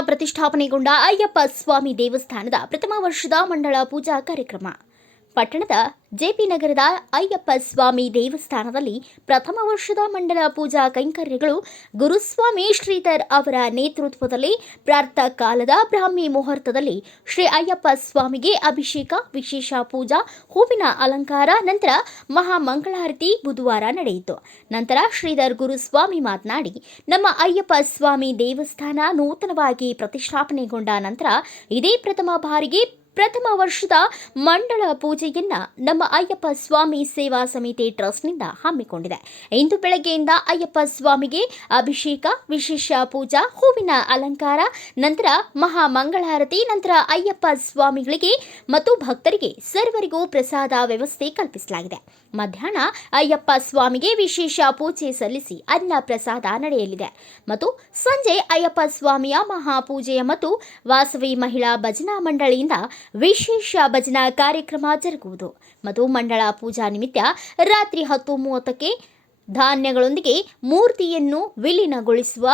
ಪ್ರತಿಷ್ಠಾಪನೆಗೊಂಡ ಅಯ್ಯಪ್ಪ ಸ್ವಾಮಿ ದೇವಸ್ಥಾನದ ಪ್ರಥಮ ವರ್ಷದ ಮಂಡಳ ಪೂಜಾ ಕಾರ್ಯಕ್ರಮ. ಪಟ್ಟಣದ ಜೆಪಿ ನಗರದ ಅಯ್ಯಪ್ಪ ಸ್ವಾಮಿ ದೇವಸ್ಥಾನದಲ್ಲಿ ಪ್ರಥಮ ವರ್ಷದ ಮಂಡಲ ಪೂಜಾ ಕೈಂಕರ್ಯಗಳು ಗುರುಸ್ವಾಮಿ ಶ್ರೀಧರ್ ಅವರ ನೇತೃತ್ವದಲ್ಲಿ ಪ್ರಾರ್ಥ ಕಾಲದ ಬ್ರಾಹ್ಮಿ ಮುಹೂರ್ತದಲ್ಲಿ ಶ್ರೀ ಅಯ್ಯಪ್ಪ ಸ್ವಾಮಿಗೆ ಅಭಿಷೇಕ, ವಿಶೇಷ ಪೂಜಾ, ಹೂವಿನ ಅಲಂಕಾರ, ನಂತರ ಮಹಾಮಂಗಳಾರತಿ ಬುಧವಾರ ನಡೆಯಿತು. ನಂತರ ಶ್ರೀಧರ್ ಗುರುಸ್ವಾಮಿ ಮಾತನಾಡಿ, ನಮ್ಮ ಅಯ್ಯಪ್ಪ ಸ್ವಾಮಿ ದೇವಸ್ಥಾನ ನೂತನವಾಗಿ ಪ್ರತಿಷ್ಠಾಪನೆಗೊಂಡ ನಂತರ ಇದೇ ಪ್ರಥಮ ಬಾರಿಗೆ ಪ್ರಥಮ ವರ್ಷದ ಮಂಡಳ ಪೂಜೆಯನ್ನ ನಮ್ಮ ಅಯ್ಯಪ್ಪ ಸ್ವಾಮಿ ಸೇವಾ ಸಮಿತಿ ಟ್ರಸ್ಟ್ನಿಂದ ಹಮ್ಮಿಕೊಂಡಿದೆ. ಇಂದು ಬೆಳಗ್ಗೆಯಿಂದ ಅಯ್ಯಪ್ಪ ಸ್ವಾಮಿಗೆ ಅಭಿಷೇಕ, ವಿಶೇಷ ಪೂಜಾ, ಹೂವಿನ ಅಲಂಕಾರ, ನಂತರ ಮಹಾ ಮಂಗಳಾರತಿ ನಂತರ ಅಯ್ಯಪ್ಪ ಸ್ವಾಮಿಗಳಿಗೆ ಮತ್ತು ಭಕ್ತರಿಗೆ ಸರ್ವರಿಗೂ ಪ್ರಸಾದ ವ್ಯವಸ್ಥೆ ಕಲ್ಪಿಸಲಾಗಿದೆ. ಮಧ್ಯಾಹ್ನ ಅಯ್ಯಪ್ಪ ಸ್ವಾಮಿಗೆ ವಿಶೇಷ ಪೂಜೆ ಸಲ್ಲಿಸಿ ಅನ್ನ ಪ್ರಸಾದ ನಡೆಯಲಿದೆ. ಮತ್ತು ಸಂಜೆ ಅಯ್ಯಪ್ಪ ಸ್ವಾಮಿಯ ಮಹಾಪೂಜೆಯ ಮತ್ತು ವಾಸವಿ ಮಹಿಳಾ ಭಜನಾ ಮಂಡಳಿಯಿಂದ ವಿಶೇಷ ಭಜನಾ ಕಾರ್ಯಕ್ರಮ ಜರುಗುವುದು. ಮತ್ತು ಮಂಡಳ ಪೂಜಾ ನಿಮಿತ್ತ ರಾತ್ರಿ ಹತ್ತು ಮೂವತ್ತಕ್ಕೆ ಧಾನ್ಯಗಳೊಂದಿಗೆ ಮೂರ್ತಿಯನ್ನು ವಿಲೀನಗೊಳಿಸುವ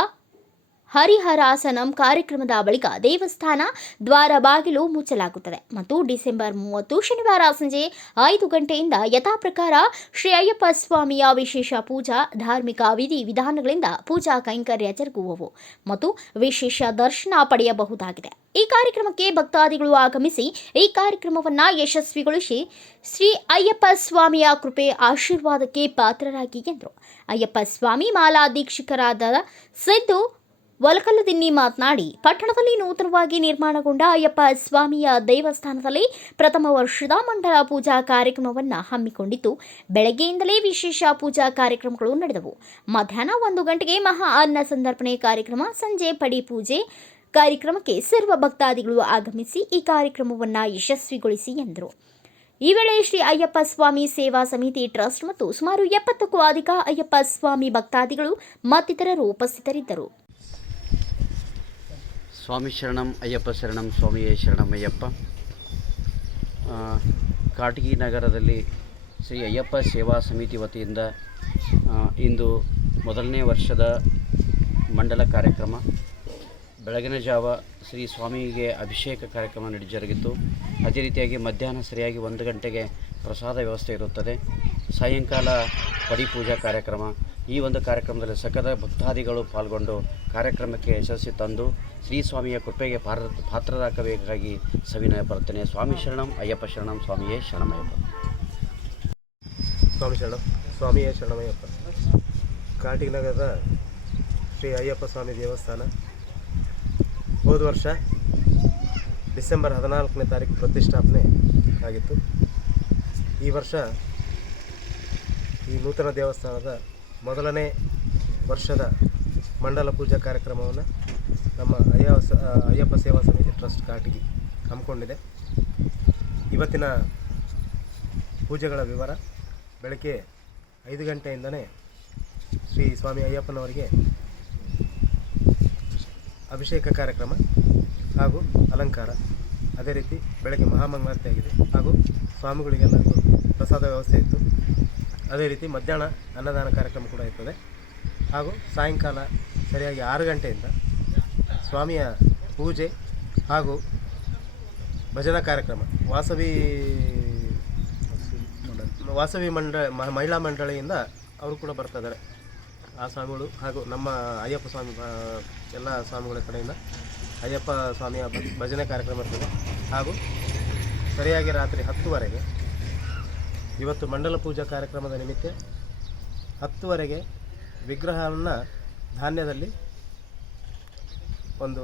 ಹರಿಹರಾಸನಂ ಕಾರ್ಯಕ್ರಮದ ಬಳಿಕ ದೇವಸ್ಥಾನ ದ್ವಾರ ಬಾಗಿಲು ಮುಚ್ಚಲಾಗುತ್ತದೆ. ಮತ್ತು ಡಿಸೆಂಬರ್ ಮೂವತ್ತು ಶನಿವಾರ ಸಂಜೆ ಐದು ಗಂಟೆಯಿಂದ ಯಥಾಪ್ರಕಾರ ಶ್ರೀ ಅಯ್ಯಪ್ಪ ಸ್ವಾಮಿಯ ವಿಶೇಷ ಪೂಜಾ, ಧಾರ್ಮಿಕ ವಿಧಿ ವಿಧಾನಗಳಿಂದ ಪೂಜಾ ಕೈಂಕರ್ಯ ಜರುಗುವವು ಮತ್ತು ವಿಶೇಷ ದರ್ಶನ ಪಡೆಯಬಹುದಾಗಿದೆ. ಈ ಕಾರ್ಯಕ್ರಮಕ್ಕೆ ಭಕ್ತಾದಿಗಳು ಆಗಮಿಸಿ ಈ ಕಾರ್ಯಕ್ರಮವನ್ನ ಯಶಸ್ವಿಗೊಳಿಸಿ ಶ್ರೀ ಅಯ್ಯಪ್ಪ ಸ್ವಾಮಿಯ ಕೃಪೆ ಆಶೀರ್ವಾದಕ್ಕೆ ಪಾತ್ರರಾಗಿ ಎಂದರು. ಅಯ್ಯಪ್ಪ ಸ್ವಾಮಿ ಮಾಲಾ ದೀಕ್ಷಿಕರಾದ ಸಿದ್ದು ವಲಕಲ್ಲದಿನ್ನಿ ಮಾತನಾಡಿ, ಪಟ್ಟಣದಲ್ಲಿ ನೂತನವಾಗಿ ನಿರ್ಮಾಣಗೊಂಡ ಅಯ್ಯಪ್ಪ ಸ್ವಾಮಿಯ ದೇವಸ್ಥಾನದಲ್ಲಿ ಪ್ರಥಮ ವರ್ಷದ ಮಂಡಲ ಪೂಜಾ ಕಾರ್ಯಕ್ರಮವನ್ನು ಹಮ್ಮಿಕೊಂಡಿದ್ದು, ಬೆಳಗ್ಗೆಯಿಂದಲೇ ವಿಶೇಷ ಪೂಜಾ ಕಾರ್ಯಕ್ರಮಗಳು ನಡೆದವು. ಮಧ್ಯಾಹ್ನ ಒಂದು ಗಂಟೆಗೆ ಮಹಾ ಅನ್ನ ಸಂದರ್ಪಣೆ ಕಾರ್ಯಕ್ರಮ, ಸಂಜೆ ಪಡಿ ಪೂಜೆ ಕಾರ್ಯಕ್ರಮಕ್ಕೆ ಸರ್ವ ಭಕ್ತಾದಿಗಳು ಆಗಮಿಸಿ ಈ ಕಾರ್ಯಕ್ರಮವನ್ನು ಯಶಸ್ವಿಗೊಳಿಸಿ ಎಂದರು. ಈ ವೇಳೆ ಶ್ರೀ ಅಯ್ಯಪ್ಪ ಸ್ವಾಮಿ ಸೇವಾ ಸಮಿತಿ ಟ್ರಸ್ಟ್ ಮತ್ತು ಸುಮಾರು ಎಪ್ಪತ್ತಕ್ಕೂ ಅಧಿಕ ಅಯ್ಯಪ್ಪ ಸ್ವಾಮಿ ಭಕ್ತಾದಿಗಳು ಮತ್ತಿತರರು ಉಪಸ್ಥಿತರಿದ್ದರು. ಸ್ವಾಮಿ ಶರಣಂ ಅಯ್ಯಪ್ಪ ಶರಣಂ, ಸ್ವಾಮಿಯೇ ಶರಣಂ ಅಯ್ಯಪ್ಪ. ಕಾಟಗಿ ನಗರದಲ್ಲಿ ಶ್ರೀ ಅಯ್ಯಪ್ಪ ಸೇವಾ ಸಮಿತಿ ವತಿಯಿಂದ ಇಂದು ಮೊದಲನೇ ವರ್ಷದ ಮಂಡಲ ಕಾರ್ಯಕ್ರಮ. ಬೆಳಗಿನ ಜಾವ ಶ್ರೀ ಸ್ವಾಮಿಗೆ ಅಭಿಷೇಕ ಕಾರ್ಯಕ್ರಮ ನಡೆ ಜರುಗಿತು. ಅದೇ ರೀತಿಯಾಗಿ ಮಧ್ಯಾಹ್ನ ಸರಿಯಾಗಿ ಒಂದು ಗಂಟೆಗೆ ಪ್ರಸಾದ ವ್ಯವಸ್ಥೆ ಇರುತ್ತದೆ. ಸಾಯಂಕಾಲ ಪಡಿಪೂಜಾ ಕಾರ್ಯಕ್ರಮ. ಈ ಒಂದು ಕಾರ್ಯಕ್ರಮದಲ್ಲಿ ಸಕಲ ಭಕ್ತಾದಿಗಳು ಪಾಲ್ಗೊಂಡು ಕಾರ್ಯಕ್ರಮಕ್ಕೆ ಯಶಸ್ವಿ ತಂದು ಶ್ರೀ ಸ್ವಾಮಿಯ ಕೃಪೆಗೆ ಪಾರ ಪಾತ್ರರಾಗಬೇಕಾಗಿ ಸವಿನಯ ಬರ್ತೇನೆ ಸ್ವಾಮಿ ಶರಣಂ, ಅಯ್ಯಪ್ಪ ಶರಣಂ, ಸ್ವಾಮಿಯೇ ಶರಣಮಯ್ಯಪ್ಪ. ಸ್ವಾಮಿ ಶರಣ, ಸ್ವಾಮಿಯೇ ಕಾಟಿ ನಗರದ ಶ್ರೀ ಅಯ್ಯಪ್ಪ ಸ್ವಾಮಿ ದೇವಸ್ಥಾನ. ಹೋದ ವರ್ಷ ಡಿಸೆಂಬರ್ ಹದಿನಾಲ್ಕನೇ ತಾರೀಕು ಪ್ರತಿಷ್ಠಾಪನೆ ಆಗಿತ್ತು. ಈ ವರ್ಷ ಈ ನೂತನ ದೇವಸ್ಥಾನದ ಮೊದಲನೇ ವರ್ಷದ ಮಂಡಲ ಪೂಜಾ ಕಾರ್ಯಕ್ರಮವನ್ನು ನಮ್ಮ ಅಯ್ಯ ಅಯ್ಯಪ್ಪ ಸೇವಾ ಸಮಿತಿ ಟ್ರಸ್ಟ್ ಕಾಟಿಗೆ ಹಮ್ಮಿಕೊಂಡಿದೆ. ಇವತ್ತಿನ ಪೂಜೆಗಳ ವಿವರ, ಬೆಳಗ್ಗೆ ಐದು ಗಂಟೆಯಿಂದಲೇ ಶ್ರೀ ಸ್ವಾಮಿ ಅಯ್ಯಪ್ಪನವರಿಗೆ ಅಭಿಷೇಕ ಕಾರ್ಯಕ್ರಮ ಹಾಗೂ ಅಲಂಕಾರ. ಅದೇ ರೀತಿ ಬೆಳಗ್ಗೆ ಮಹಾಮಂಗಳಾರತಿ ಆಗಿದೆ ಹಾಗೂ ಸ್ವಾಮಿಗಳಿಗೆಲ್ಲರಿಗೂ ಪ್ರಸಾದ ವ್ಯವಸ್ಥೆ ಇತ್ತು. ಅದೇ ರೀತಿ ಮಧ್ಯಾಹ್ನ ಅನ್ನದಾನ ಕಾರ್ಯಕ್ರಮ ಕೂಡ ಇರ್ತದೆ ಹಾಗೂ ಸಾಯಂಕಾಲ ಸರಿಯಾಗಿ ಆರು ಗಂಟೆಯಿಂದ ಸ್ವಾಮಿಯ ಪೂಜೆ ಹಾಗೂ ಭಜನಾ ಕಾರ್ಯಕ್ರಮ. ವಾಸವಿ ವಾಸವಿ ಮಂಡ ಮಹಿಳಾ ಮಂಡಳಿಯಿಂದ ಅವರು ಕೂಡ ಬರ್ತಾ ಇದ್ದಾರೆ. ಆ ಸ್ವಾಮಿಗಳು ಹಾಗೂ ನಮ್ಮ ಅಯ್ಯಪ್ಪ ಸ್ವಾಮಿ ಎಲ್ಲ ಸ್ವಾಮಿಗಳ ಕಡೆಯಿಂದ ಅಯ್ಯಪ್ಪ ಸ್ವಾಮಿಯ ಭಜನೆ ಕಾರ್ಯಕ್ರಮ ಇರ್ತದೆ. ಹಾಗೂ ಸರಿಯಾಗಿ ರಾತ್ರಿ ಹತ್ತುವರೆಗೆ ಇವತ್ತು ಮಂಡಲ ಪೂಜಾ ಕಾರ್ಯಕ್ರಮದ ನಿಮಿತ್ತ ಹತ್ತುವರೆಗೆ ವಿಗ್ರಹವನ್ನು ಧಾನ್ಯದಲ್ಲಿ ಒಂದು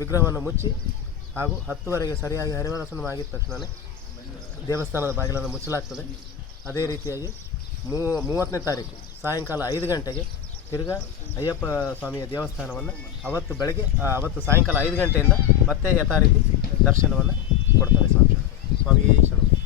ವಿಗ್ರಹವನ್ನು ಮುಚ್ಚಿ ಹಾಗೂ ಹತ್ತುವರೆಗೆ ಸರಿಯಾಗಿ ಹರಿವರಸನ ಆಗಿದ ತಕ್ಷಣವೇ ದೇವಸ್ಥಾನದ ಬಾಗಿಲನ್ನು ಮುಚ್ಚಲಾಗ್ತದೆ. ಅದೇ ರೀತಿಯಾಗಿ ಮೂ, ಮೂವತ್ತನೇ ತಾರೀಕು ಸಾಯಂಕಾಲ ಐದು ಗಂಟೆಗೆ ತಿರ್ಗಾ ಅಯ್ಯಪ್ಪ ಸ್ವಾಮಿಯ ದೇವಸ್ಥಾನವನ್ನು ಅವತ್ತು ಬೆಳಗ್ಗೆ ಅವತ್ತು ಸಾಯಂಕಾಲ ಐದು ಗಂಟೆಯಿಂದ ಮತ್ತೆ ಯಥಾ ರೀತಿ ದರ್ಶನವನ್ನು ಕೊಡ್ತಾರೆ ಸ್ವಾಮಿ. ಸ್ವಾಮಿ ಶರಣ.